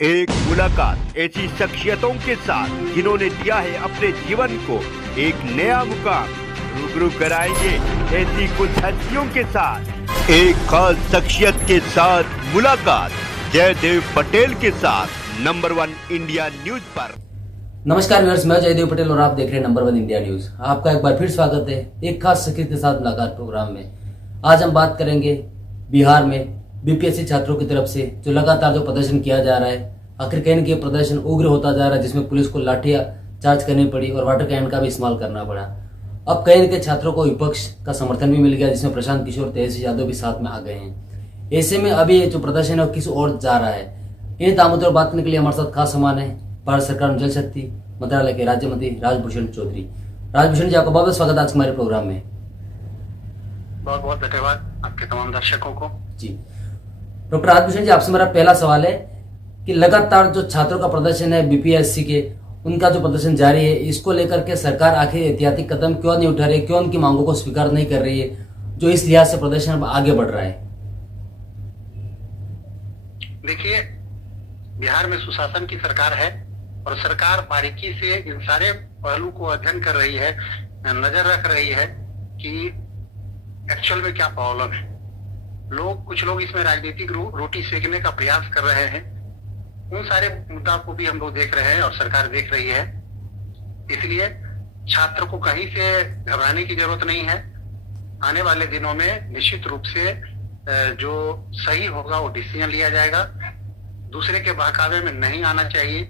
एक मुलाकात ऐसी शख्सियतों के साथ जिन्होंने दिया है अपने जीवन को एक नया मुकाम। रूबरू कराएंगे ऐसी कुछ हस्तियों के साथ एक खास शख्सियत के साथ मुलाकात जयदेव पटेल के साथ नंबर 1 इंडिया न्यूज पर। नमस्कार व्यूअर्स, मैं जयदेव पटेल और आप देख रहे हैं नंबर 1 इंडिया न्यूज। आपका एक बार फिर स्वागत है एक खास शख्सियत के साथ मुलाकात प्रोग्राम में। आज हम बात करेंगे बिहार में बीपीएससी छात्रों की तरफ से जो लगातार जो प्रदर्शन किया जा रहा है, आखिर कैन के प्रदर्शन उग्र होता जा रहा है, जिसमें पुलिस को लाठियां चार्ज करनी पड़ी और वाटर कैन का भी इस्तेमाल करना पड़ा। अब कैन के छात्रों को विपक्ष का समर्थन भी मिल गया, जिसमें प्रशांत किशोर तेजस्वी यादव भी साथ में आ गए हैं। ऐसे में अभी जो प्रदर्शन है वो किस ओर जा रहा है, इन दामों पर बात करने के लिए हमारे साथ खास सामान है भारत सरकार में जल शक्ति मंत्रालय के राज्य मंत्री राजभूषण चौधरी। राजभूषण जी, आपका बहुत बहुत स्वागत आज हमारे प्रोग्राम में। बहुत बहुत धन्यवाद आपके तमाम दर्शकों को। जी डॉक्टर राजभूषण जी, आपसे मेरा पहला सवाल है कि लगातार जो छात्रों का प्रदर्शन है बीपीएससी के, उनका जो प्रदर्शन जारी है, इसको लेकर के सरकार आखिर एहतियाती कदम क्यों नहीं उठा रही है, क्यों उनकी मांगों को स्वीकार नहीं कर रही है, जो इस लिहाज से प्रदर्शन अब आगे बढ़ रहा है? देखिए, बिहार में सुशासन की सरकार है और सरकार बारीकी से इन सारे पहलू को अध्ययन कर रही है, नजर रख रही है कि एक्चुअल में क्या प्रॉब्लम है। कुछ लोग इसमें राजनीतिक रोटी सेकने का प्रयास कर रहे हैं। उन सारे मुद्दा को भी हम लोग देख रहे हैं और सरकार देख रही है। इसलिए छात्र को कहीं से घबराने की जरूरत नहीं है। आने वाले दिनों में निश्चित रूप से जो सही होगा वो डिसीजन लिया जाएगा। दूसरे के बहकावे में नहीं आना चाहिए।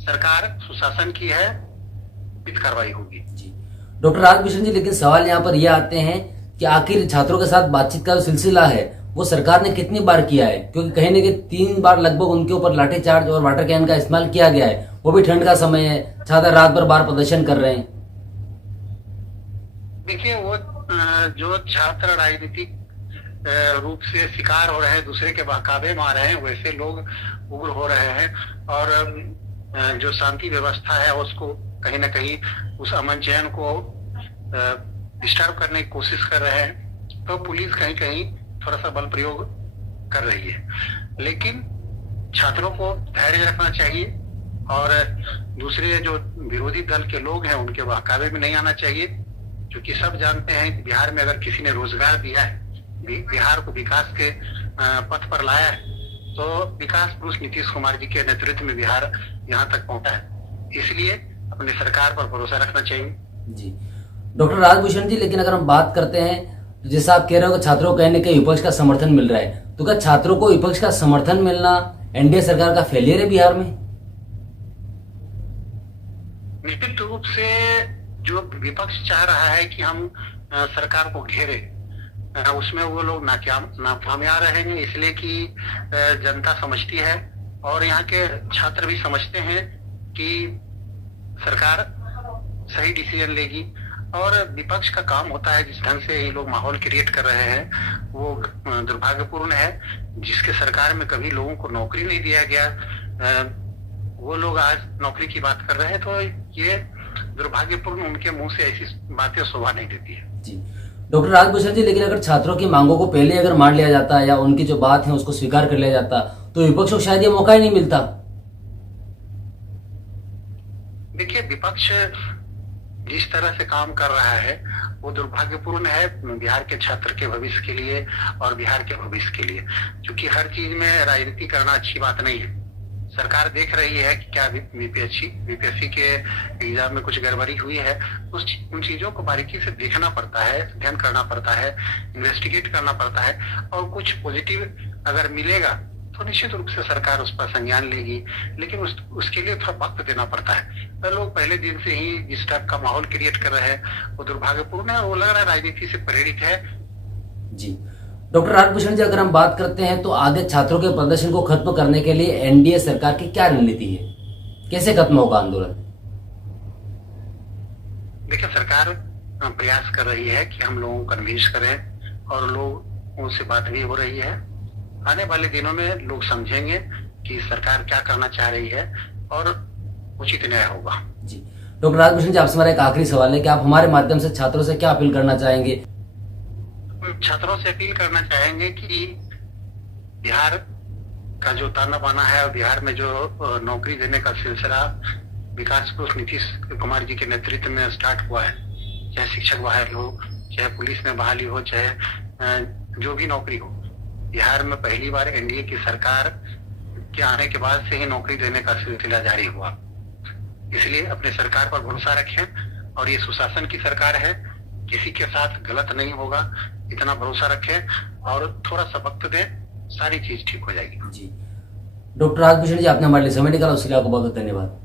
सरकार सुशासन की है, उचित कार्रवाई होगी। जी डॉक्टर राजभूषण जी, लेकिन सवाल यहाँ पर यह आते हैं कि आखिर छात्रों के साथ बातचीत का जो सिलसिला है वो सरकार ने कितनी बार किया है, क्योंकि कहीं न कहीं 3 बार लगभग उनके ऊपर लाठीचार्ज और वाटर कैन का इस्तेमाल किया गया है। वो भी ठंड का समय है, छात्र रात भर बाहर प्रदर्शन कर रहे हैं। देखिए, वो जो छात्र राजनीतिक रूप से शिकार हो रहे हैं, दूसरे के बहकावे में आ रहे हैं, वैसे लोग उग्र हो रहे हैं और जो शांति व्यवस्था है उसको कहीं ना कहीं उस अमन चैन को डिस्टर्ब करने की कोशिश कर रहे हैं। तो पुलिस कहीं कहीं थोड़ा सा बल प्रयोग कर रही है, लेकिन छात्रों को धैर्य रखना चाहिए और दूसरे जो विरोधी दल के लोग हैं उनके बहकावे में नहीं आना चाहिए, क्योंकि सब जानते हैं कि बिहार में अगर किसी ने रोजगार दिया है, बिहार को विकास के पथ पर लाया है, तो विकास पुरुष नीतीश कुमार जी के नेतृत्व में बिहार यहाँ तक पहुंचा है। इसलिए अपने सरकार पर भरोसा रखना चाहिए। जी डॉक्टर राजभूषण जी, लेकिन अगर हम बात करते हैं जैसा आप कह रहे हो कि छात्रों को कहने के विपक्ष का समर्थन मिल रहा है, तो क्या छात्रों को विपक्ष का समर्थन मिलना एनडीए सरकार का फेलियर है बिहार में? निश्चित रूप से जो विपक्ष चाह रहा है कि हम सरकार को घेरे, उसमें वो लोग नाकामयाब रहेंगे, इसलिए कि जनता समझती है और यहाँ के छात्र भी समझते हैं कि सरकार सही डिसीजन लेगी। और विपक्ष का काम होता है, जिस ढंग से ये लोग माहौल क्रिएट कर रहे हैं वो दुर्भाग्यपूर्ण है। जिसके सरकार में कभी लोगों को नौकरी नहीं दिया गया, वो लोग आज नौकरी की बात कर रहे हैं, तो ये दुर्भाग्यपूर्ण, उनके मुंह से ऐसी बातें शोभा नहीं देती है। जी डॉक्टर राजभूषण जी, लेकिन अगर छात्रों की मांगों को पहले अगर मान लिया जाता या उनकी जो बात है उसको स्वीकार कर लिया जाता, तो विपक्ष को शायद ये मौका ही नहीं मिलता। देखिए, विपक्ष जिस तरह से काम कर रहा है वो दुर्भाग्यपूर्ण है बिहार के छात्र के भविष्य के लिए और बिहार के भविष्य के लिए, क्योंकि हर चीज में राजनीति करना अच्छी बात नहीं है। सरकार देख रही है कि क्या बीपीएससी के एग्जाम में कुछ गड़बड़ी हुई है, उन चीजों को बारीकी से देखना पड़ता है, अध्ययन करना पड़ता है, इन्वेस्टिगेट करना पड़ता है, और कुछ पॉजिटिव अगर मिलेगा तो निश्चित रूप से सरकार उस पर संज्ञान लेगी, लेकिन उसके लिए थोड़ा वक्त देना पड़ता है। तो लोग पहले दिन से ही जिस टाइप का माहौल क्रिएट कर रहे हैं वो दुर्भाग्यपूर्ण है, वो लग रहा है राजनीति से प्रेरित है। जी डॉक्टर राजभूषण जी, अगर हम बात करते हैं तो आगे छात्रों के प्रदर्शन को खत्म करने के लिए एनडीए सरकार की क्या रणनीति है, कैसे खत्म होगा आंदोलन? देखिए, सरकार प्रयास कर रही है कि हम लोगों को कन्विंस करें और लोगों से बात भी हो रही है। आने वाले दिनों में लोग समझेंगे कि सरकार क्या करना चाह रही है और उचित न्याय होगा। जी डॉक्टर राजभूषण जी, आपसे हमारा एक आखिरी सवाल है कि आप हमारे माध्यम से छात्रों से क्या अपील करना चाहेंगे? छात्रों से अपील करना चाहेंगे कि बिहार का जो ताना बाना है, बिहार में जो नौकरी देने का सिलसिला विकास पुरुष नीतीश कुमार जी के नेतृत्व में स्टार्ट हुआ है, चाहे शिक्षक बहाली हो, चाहे पुलिस में बहाली हो, चाहे जो भी नौकरी हो, बिहार में पहली बार एनडीए की सरकार के आने के बाद से ही नौकरी देने का सिलसिला जारी हुआ। इसलिए अपने सरकार पर भरोसा रखें और ये सुशासन की सरकार है, किसी के साथ गलत नहीं होगा, इतना भरोसा रखें और थोड़ा सा वक्त दें, सारी चीज ठीक हो जाएगी। जी, डॉक्टर राजभूषण जी, आपने हमारे लिए समय निकाला, उसके लिए आपको बहुत बहुत धन्यवाद।